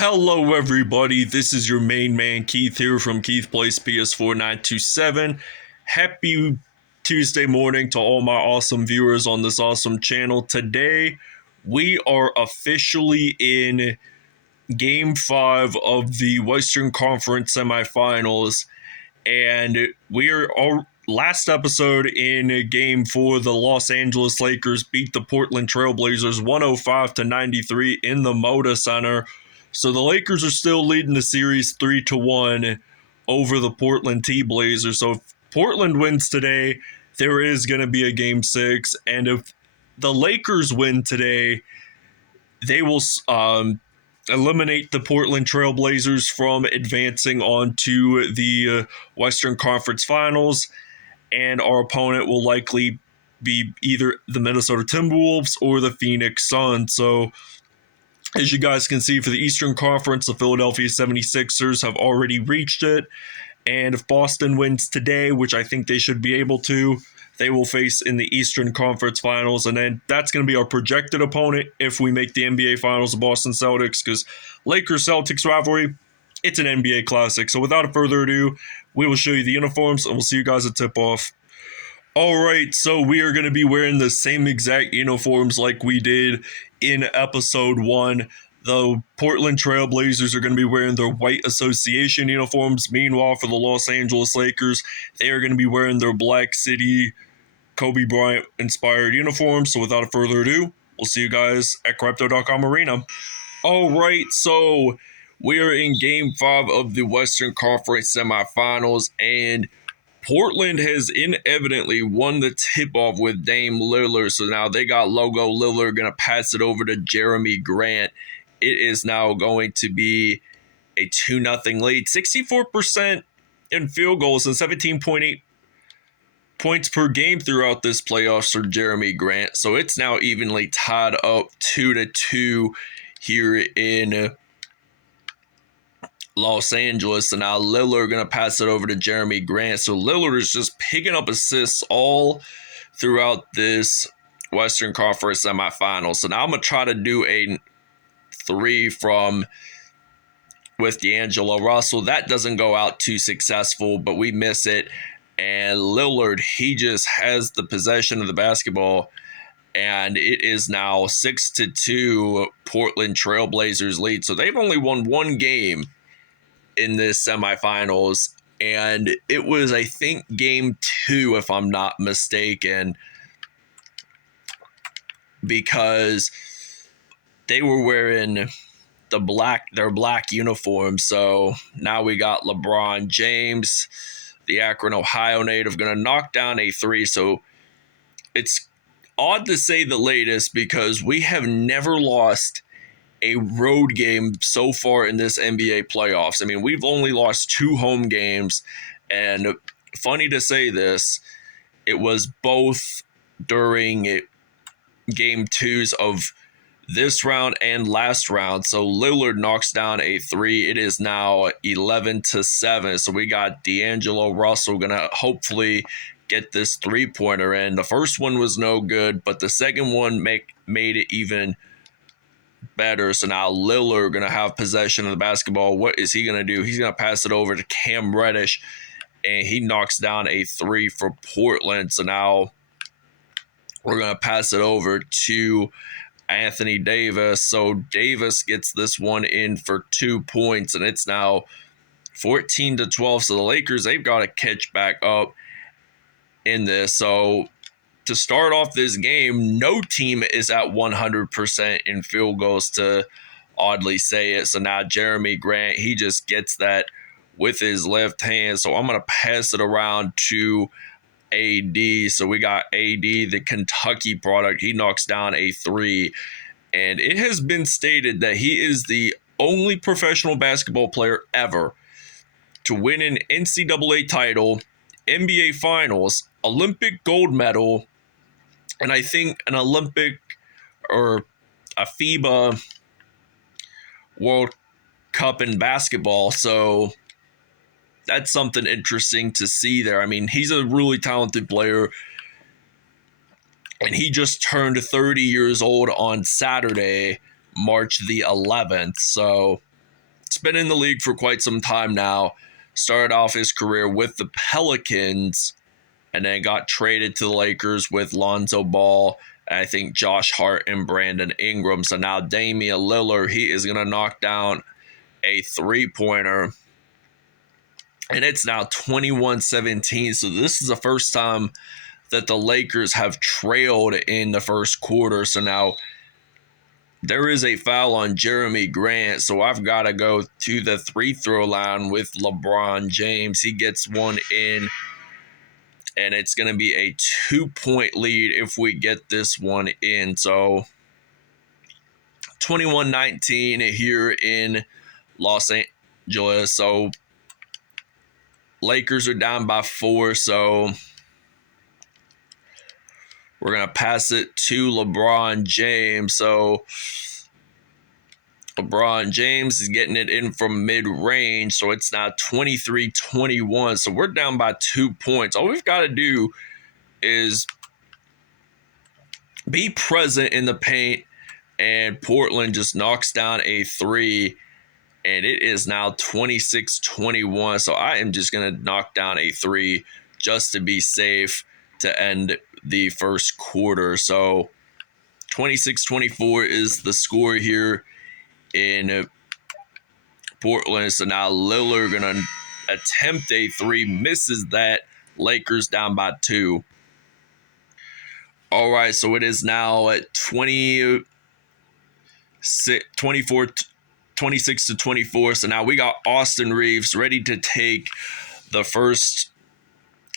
Hello everybody, this is your main man Keith here from Keith Plays PS4 927. Happy Tuesday morning to all my awesome viewers on this awesome channel. Today we are officially in Game 5 of the Western Conference semifinals, and we are our last episode in Game 4. The Los Angeles Lakers beat the Portland Trailblazers 105-93 in the Moda Center. So the Lakers are still leading the series 3-1 over the Portland T-Blazers. So if Portland wins today, there is going to be a Game 6. And if the Lakers win today, they will eliminate the Portland Trailblazers from advancing on to the Western Conference Finals. And our opponent will likely be either the Minnesota Timberwolves or the Phoenix Suns. So as you guys can see, for the Eastern Conference, the Philadelphia 76ers have already reached it. And if Boston wins today, which I think they should be able to, they will face in the Eastern Conference Finals. And then that's going to be our projected opponent if we make the NBA Finals of Boston Celtics, because Lakers-Celtics rivalry, it's an NBA classic. So without further ado, we will show you the uniforms, and we'll see you guys at tip-off. Alright, so we are going to be wearing the same exact uniforms like we did in episode 1. The Portland Trailblazers are going to be wearing their white association uniforms. Meanwhile, for the Los Angeles Lakers, they are going to be wearing their Black City Kobe Bryant inspired uniforms. So without further ado, we'll see you guys at Crypto.com Arena. Alright, so we are in Game 5 of the Western Conference semifinals, and Portland has inevitably won the tip-off with Dame Lillard, so now they got Logo Lillard going to pass it over to Jeremy Grant. It is now going to be a 2-0 lead. 64% in field goals and 17.8 points per game throughout this playoffs for Jeremy Grant. So it's now evenly tied up 2-2 here in Los Angeles, and now Lillard going to pass it over to Jeremy Grant. So Lillard is just picking up assists all throughout this Western Conference semifinal. So now I'm going to try to do a 3 with D'Angelo Russell. That doesn't go out too successful, but we miss it. And Lillard, he just has the possession of the basketball, and it is now 6-2 Portland Trailblazers lead. So they've only won one game in this semifinals, and it was, I think, Game 2, if I'm not mistaken, because they were wearing their black uniforms. So now we got LeBron James, the Akron, Ohio native, going to knock down a 3. So it's odd to say the latest, because we have never lost a road game so far in this NBA playoffs. I mean, we've only lost 2 home games, and funny to say this, it was both during Game 2s of this round and last round. So Lillard knocks down a 3. It is now 11-7. So we got D'Angelo Russell going to hopefully get this 3-pointer in. The first one was no good, but the second one made it even better. So now Lillard going to have possession of the basketball. What is he going to do? He's going to pass it over to Cam Reddish, and he knocks down a 3 for Portland. So now we're going to pass it over to Anthony Davis. So Davis gets this one in for 2 points, and it's now 14-12. So the Lakers, they've got to catch back up in this. So to start off this game, no team is at 100% in field goals, to oddly say it. So now Jeremy Grant, he just gets that with his left hand. So I'm going to pass it around to AD. So we got AD, the Kentucky product. He knocks down a 3. And it has been stated that he is the only professional basketball player ever to win an NCAA title, NBA Finals, Olympic gold medal, and I think an Olympic or a FIBA World Cup in basketball. So that's something interesting to see there. I mean, he's a really talented player, and he just turned 30 years old on Saturday, March the 11th. So He's been in the league for quite some time now. Started off his career with the Pelicans and then got traded to the Lakers with Lonzo Ball, and I think Josh Hart and Brandon Ingram. So now Damian Lillard, he is going to knock down a three-pointer. And it's now 21-17. So this is the first time that the Lakers have trailed in the first quarter. So now there is a foul on Jeremy Grant. So I've got to go to the free-throw line with LeBron James. He gets one in. And it's going to be a 2-point lead if we get this one in. So 21-19 here in Los Angeles. So Lakers are down by 4. So we're going to pass it to LeBron James. So LeBron James is getting it in from mid-range, so it's now 23-21. So we're down by 2 points. All we've got to do is be present in the paint, and Portland just knocks down a 3, and it is now 26-21. So I am just going to knock down a 3 just to be safe to end the first quarter. So 26-24 is the score here in Portland. So now Lillard gonna attempt a 3, misses that. Lakers down by 2. All right, so it is now at 26-24. So now we got Austin Reeves ready to take the first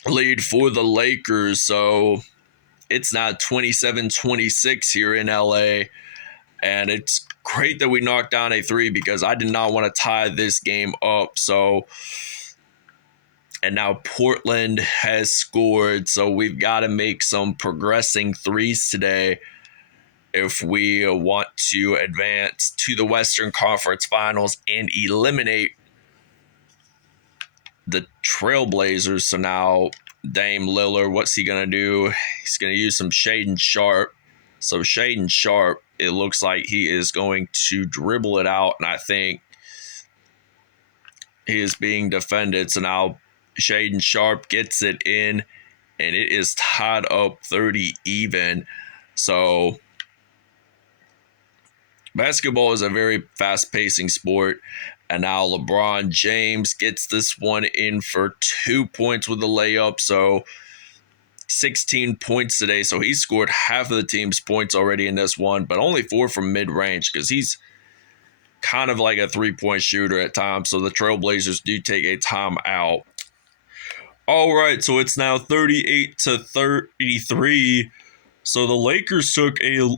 lead for the Lakers. So it's now 27-26 here in LA. And it's great that we knocked down a 3 because I did not want to tie this game up. So, and now Portland has scored. So we've got to make some progressing 3s today if we want to advance to the Western Conference Finals and eliminate the Trailblazers. So now Dame Lillard, what's he going to do? He's going to use some Shaedon Sharpe. So Shaedon Sharpe, it looks like he is going to dribble it out, and I think he is being defended. So now Shaedon Sharpe gets it in, and it is tied up 30 even. So basketball is a very fast-pacing sport, and now LeBron James gets this one in for 2 points with a layup. So 16 points today, so he scored half of the team's points already in this one, but only 4 from mid-range because he's kind of like a 3-point shooter at times. So the Trailblazers do take a timeout. All right, so it's now 38-33. So the Lakers took a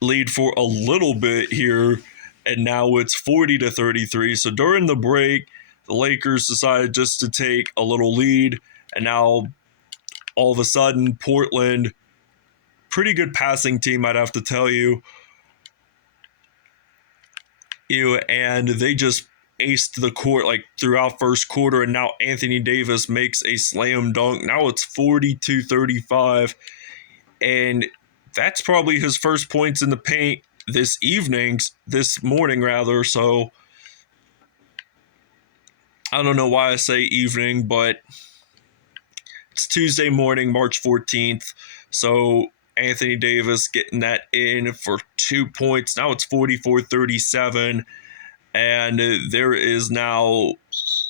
lead for a little bit here, and now it's 40-33. So during the break, the Lakers decided just to take a little lead, and now all of a sudden, Portland, pretty good passing team, I'd have to tell you. And they just aced the court like throughout first quarter, and now Anthony Davis makes a slam dunk. Now it's 42-35, and that's probably his first points in the paint this morning rather. So I don't know why I say evening, but it's Tuesday morning, March 14th. So Anthony Davis getting that in for 2 points. Now it's 44-37. And there is now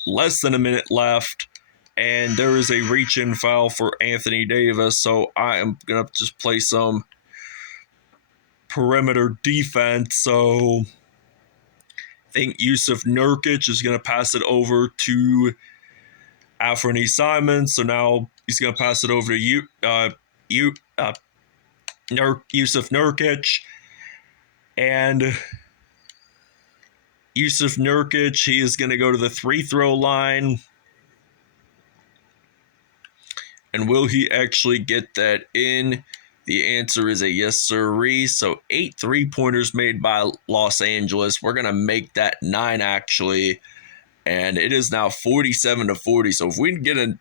less than a minute left. And there is a reach-in foul for Anthony Davis. So I am going to just play some perimeter defense. So I think Yusuf Nurkic is going to pass it over to Anthony Simons. So now he's going to pass it over to Yusuf Nurkic. And Yusuf Nurkic, he is going to go to the free-throw line. And will he actually get that in? The answer is a yes, sirree. So 8 3-pointers made by Los Angeles. We're going to make that 9, actually. And it is now 47-40. So if we can get a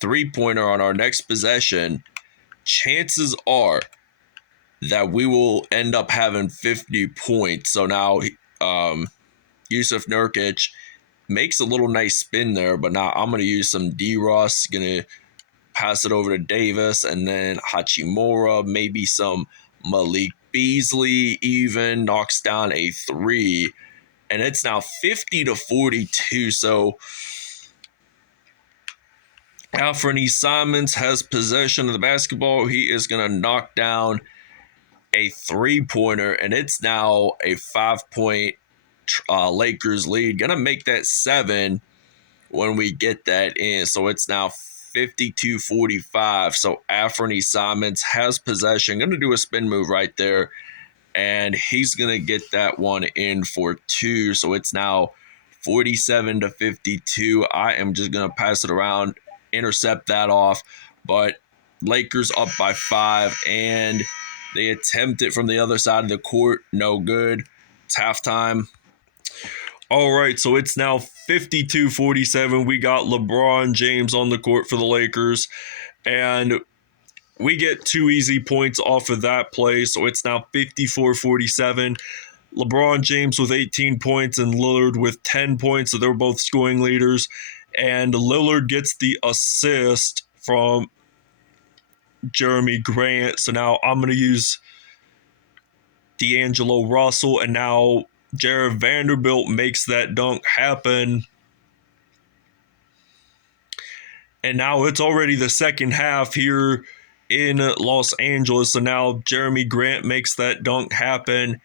3-pointer on our next possession, chances are that we will end up having 50 points. So now Yusuf Nurkic makes a little nice spin there, but now I'm going to use some D-Ross, going to pass it over to Davis, and then Hachimura, maybe some Malik Beasley even knocks down a three, and it's now 50-42. So Alfred Simons has possession of the basketball. He is going to knock down a three-pointer, and it's now a 5-point Lakers lead. Going to make that 7 when we get that in. So it's now 52-45. So Alfred Simons has possession. Going to do a spin move right there, and he's going to get that one in for 2. So it's now 47-52. I am just going to pass it around, intercept that off, but Lakers up by 5, and they attempt it from the other side of the court. No good. It's halftime. All right, so it's now 52-47. We got LeBron James on the court for the Lakers, and we get 2 easy points off of that play, so it's now 54-47. LeBron James with 18 points and Lillard with 10 points, so they're both scoring leaders. And Lillard gets the assist from Jeremy Grant. So now I'm going to use D'Angelo Russell, and now Jared Vanderbilt makes that dunk happen. And now it's already the second half here in Los Angeles. So now Jeremy Grant makes that dunk happen.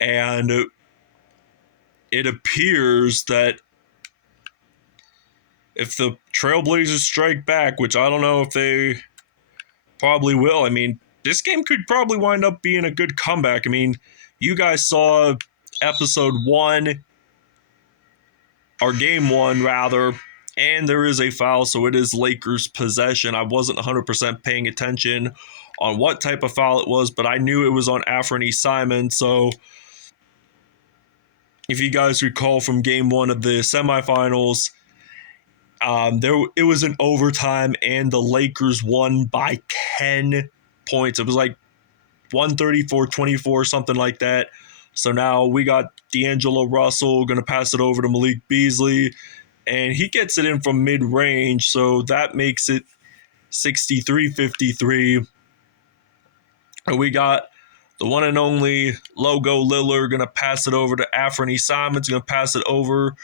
And it appears that if the Trailblazers strike back, which I don't know if they probably will, I mean, this game could probably wind up being a good comeback. I mean, you guys saw episode 1, or game 1 rather, and there is a foul, so it is Lakers possession. I wasn't 100% paying attention on what type of foul it was, but I knew it was on Anthony Simons. So if you guys recall from game 1 of the semifinals, it was an overtime, and the Lakers won by 10 points. It was like 134-24, something like that. So now we got D'Angelo Russell going to pass it over to Malik Beasley, and he gets it in from mid-range, so that makes it 63-53. And we got the one and only Logo Lillard going to pass it over to Anthony Simons, going to pass it over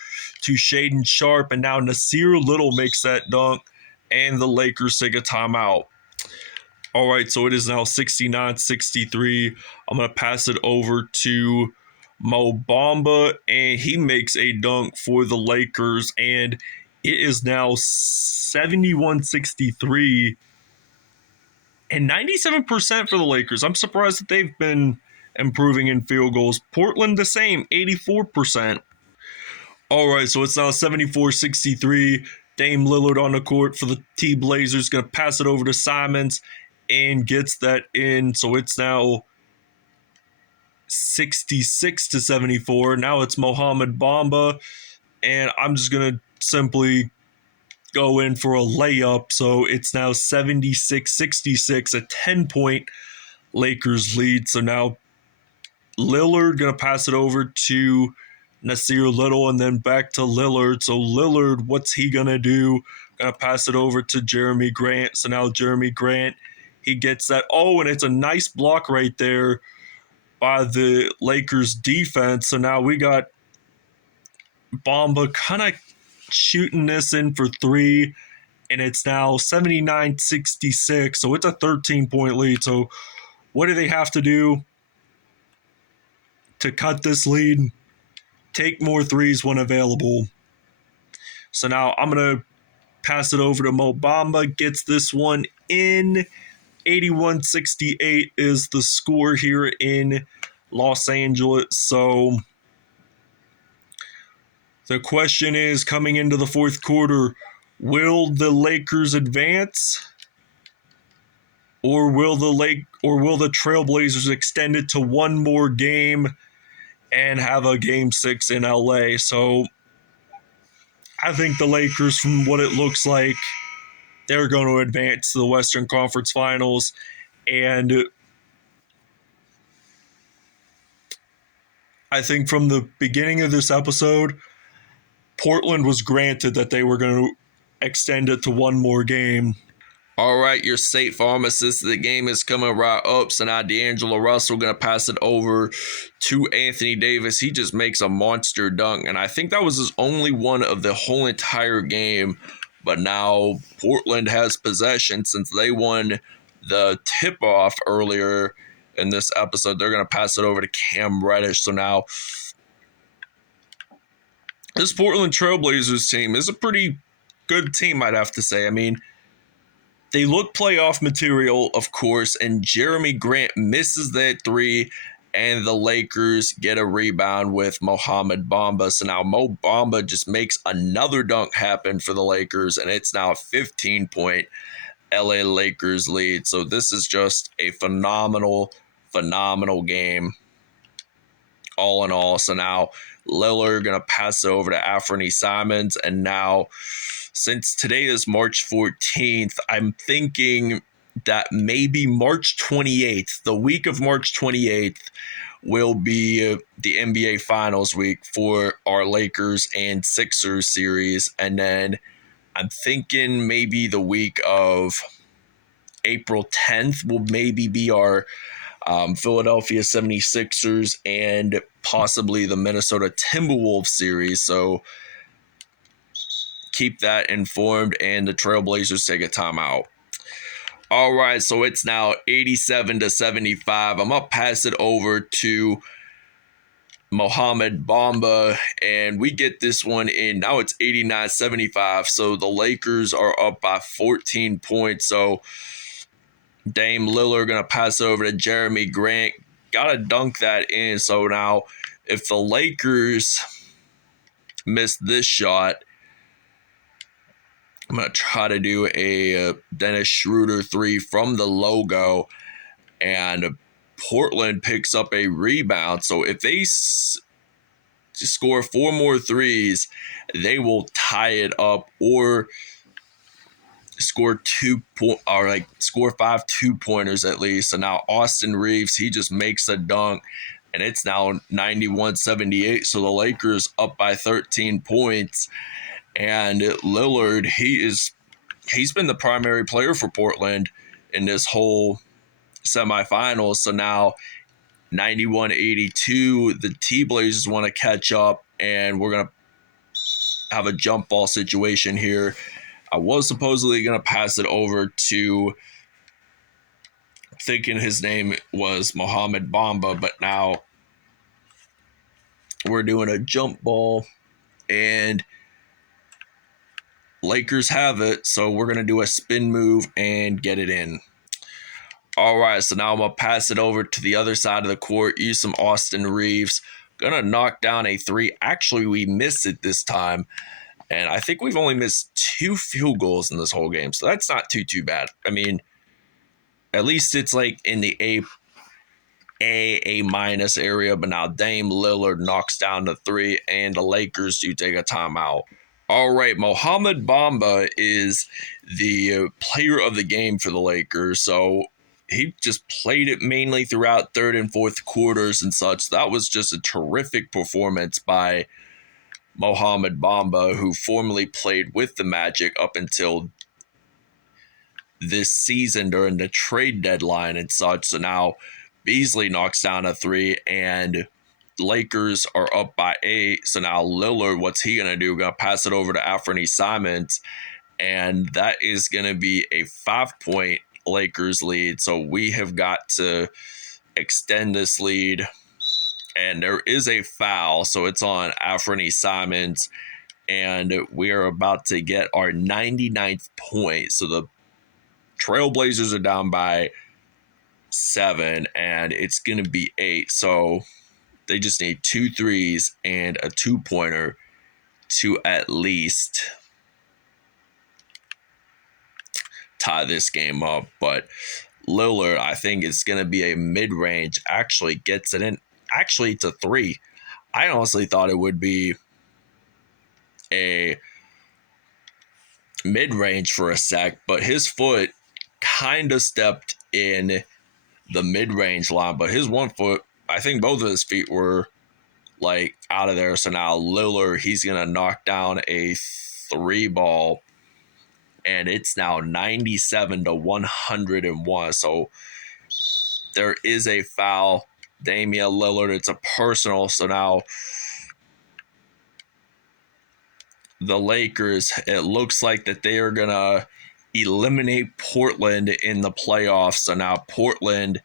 to Shaedon Sharpe, and now Nasir Little makes that dunk, and the Lakers take a timeout. All right, so it is now 69-63. I'm going to pass it over to Mo Bamba, and he makes a dunk for the Lakers, and it is now 71-63 and 97% for the Lakers. I'm surprised that they've been improving in field goals. Portland the same, 84%. All right, so it's now 74-63. Dame Lillard on the court for the T-Blazers, going to pass it over to Simons and gets that in. So it's now 66-74. Now it's Mohamed Bamba, and I'm just going to simply go in for a layup. So it's now 76-66, a 10-point Lakers lead. So now Lillard going to pass it over to Nasir Little, and then back to Lillard. So Lillard, what's he going to do? Going to pass it over to Jeremy Grant. So now Jeremy Grant, he gets that. Oh, and it's a nice block right there by the Lakers defense. So now we got Bamba kind of shooting this in for 3, and it's now 79-66. So it's a 13-point lead. So what do they have to do to cut this lead? Take more threes when available. So now I'm going to pass it over to Mo Bamba. Gets this one in. 81-68 is the score here in Los Angeles. So the question is, coming into the fourth quarter, will the Lakers advance? Or will the Trailblazers extend it to one more game and have a game 6 in LA? So I think the Lakers, from what it looks like, they're going to advance to the Western Conference Finals. And I think from the beginning of this episode, Portland was granted that they were going to extend it to one more game. All right, your State Farm assist. The game is coming right up. So now D'Angelo Russell going to pass it over to Anthony Davis. He just makes a monster dunk, and I think that was his only one of the whole entire game. But now Portland has possession since they won the tip-off earlier in this episode. They're going to pass it over to Cam Reddish. So now this Portland Trailblazers team is a pretty good team, I'd have to say. I mean, they look playoff material, of course, and Jeremy Grant misses that three, and the Lakers get a rebound with Mohamed Bamba. So now Mo Bamba just makes another dunk happen for the Lakers, and it's now a 15-point LA Lakers lead. So this is just a phenomenal game all in all. So now Lillard going to pass it over to Anthony Simons, and now since today is March 14th, I'm thinking that maybe March 28th, the week of March 28th, will be the NBA Finals week for our Lakers and Sixers series. And then I'm thinking maybe the week of April 10th will maybe be our Philadelphia 76ers and possibly the Minnesota Timberwolves series. So keep that informed, and the Trailblazers take a timeout. All right, so it's now 87-75. I'm going to pass it over to Mohamed Bamba, and we get this one in. Now it's 89-75, so the Lakers are up by 14 points. So Dame Lillard going to pass it over to Jeremy Grant. Got to dunk that in. So now if the Lakers miss this shot, I'm going to try to do a Dennis Schroeder three from the logo, and Portland picks up a rebound. So if they score 4 more threes, they will tie it up or score 5 2-pointers at least. So now Austin Reeves, he just makes a dunk, and it's now 91-78. So the Lakers up by 13 points. And Lillard, he's been the primary player for Portland in this whole semifinals. So now 91-82, the T-Blazers want to catch up, and we're going to have a jump ball situation here. I was supposedly going to pass it over to, thinking his name was Mohamed Bamba, but now we're doing a jump ball, and Lakers have it, so we're going to do a spin move and get it in. All right, so now I'm going to pass it over to the other side of the court, use some Austin Reeves. Going to knock down a three. Actually, we missed it this time, and I think we've only missed 2 field goals in this whole game, so that's not too bad. I mean, at least it's like in the A minus area, but now Dame Lillard knocks down the three, and the Lakers do take a timeout. All right, Mohamed Bamba is the player of the game for the Lakers, so he just played it mainly throughout third and fourth quarters and such. That was just a terrific performance by Mohamed Bamba, who formerly played with the Magic up until this season during the trade deadline and such. So now Beasley knocks down a three, and Lakers are up by 8. So now Lillard, what's he going to do? Going to pass it over to Anthony Simons, and that is going to be a 5-point Lakers lead. So we have got to extend this lead, and there is a foul, so it's on Anthony Simons, and we are about to get our 99th point. So the Trailblazers are down by 7, and it's going to be 8. So they just need 2 threes and a 2-pointer to at least tie this game up. But Lillard, I think it's going to be a mid-range, actually gets it in. Actually, it's a 3. I honestly thought it would be a mid-range for a sec, but his foot kind of stepped in the mid-range line, but his one foot, I think both of his feet were like out of there. So now Lillard, he's gonna knock down a 3 ball, and it's now 97 to 101. So there is a foul. Damian Lillard, it's a personal. So now the Lakers, it looks like that they are gonna eliminate Portland in the playoffs. So now Portland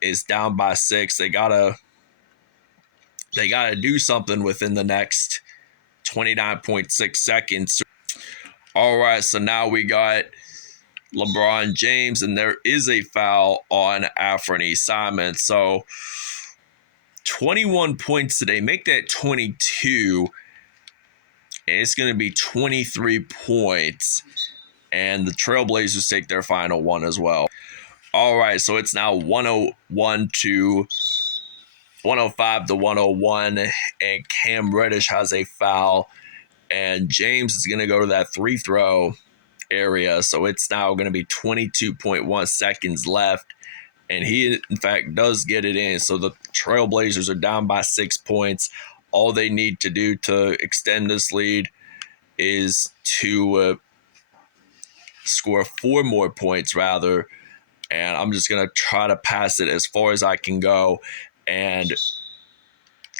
is down by 6. They gotta do something within the next 29.6 seconds. All right, so now we got LeBron James, and there is a foul on Anthony Simons. So 21 points today, make that 22, and it's going to be 23 points. And the Trailblazers take their final one as well. All right, so it's now 105 to 101, and Cam Reddish has a foul, and James is going to go to that free throw area. So it's now going to be 22.1 seconds left, and he, in fact, does get it in. So the Trailblazers are down by 6 points. All they need to do to extend this lead is to score 4 more points, rather. And I'm just going to try to pass it as far as I can go. And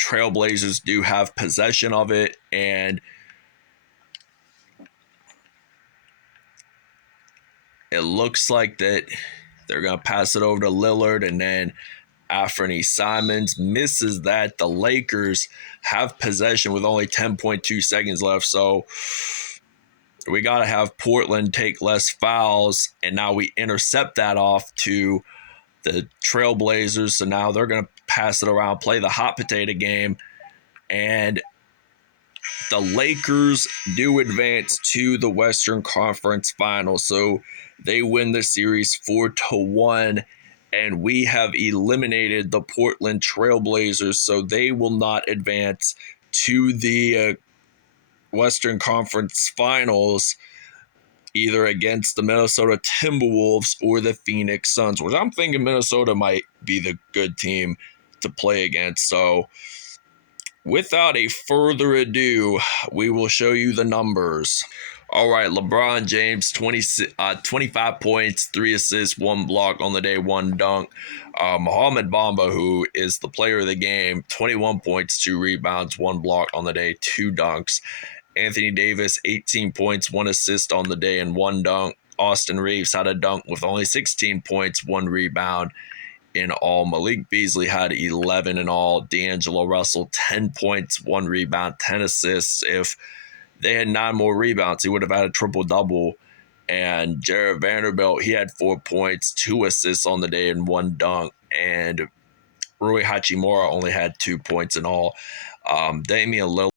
Trailblazers do have possession of it. And it looks like that they're going to pass it over to Lillard. And then Anthony Simons misses that. The Lakers have possession with only 10.2 seconds left. So we got to have Portland take less fouls, and now we intercept that off to the Trailblazers. So now they're going to pass it around, play the hot potato game, and the Lakers do advance to the Western Conference Finals. So they win the series 4-1, and we have eliminated the Portland Trailblazers, so they will not advance to the Western Conference Finals, either against the Minnesota Timberwolves or the Phoenix Suns, which I'm thinking Minnesota might be the good team to play against. So without a further ado, we will show you the numbers. All right, LeBron James, 25 points, 3 assists, 1 block on the day, 1 dunk. Mohamed Bamba, who is the player of the game, 21 points, 2 rebounds, 1 block on the day, 2 dunks. Anthony Davis, 18 points, 1 assist on the day, and 1 dunk. Austin Reeves had a dunk with only 16 points, 1 rebound in all. Malik Beasley had 11 in all. D'Angelo Russell, 10 points, 1 rebound, 10 assists. If they had 9 more rebounds, he would have had a triple-double. And Jared Vanderbilt, he had 4 points, 2 assists on the day, and 1 dunk. And Rui Hachimura only had 2 points in all. Damian Lillard